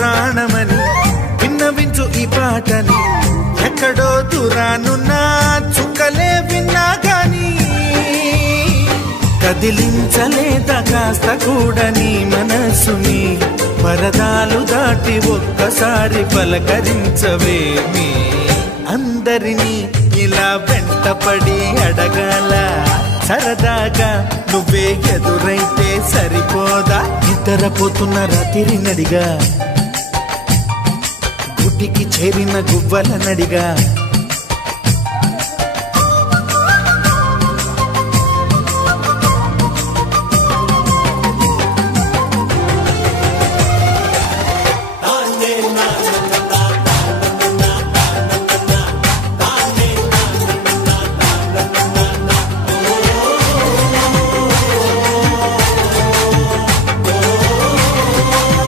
ప్రాణమని విన్నవించు ఈ పాటని ఎక్కడో దూరానున్నా చుక్కలే విన్నా గాని కదిలించలేదా కాస్త కూడా నీ మనసుని పరదాలు దాటి ఒక్కసారి పలకరించవేమి అందరినీ ఇలా వెంటపడి అడగాల సరదాగా నువ్వే ఎదురైతే సరిపోదా నిద్రపోతున్న రాత్రి నడిగా గుటికి చేరిన గువ్వల నడిగా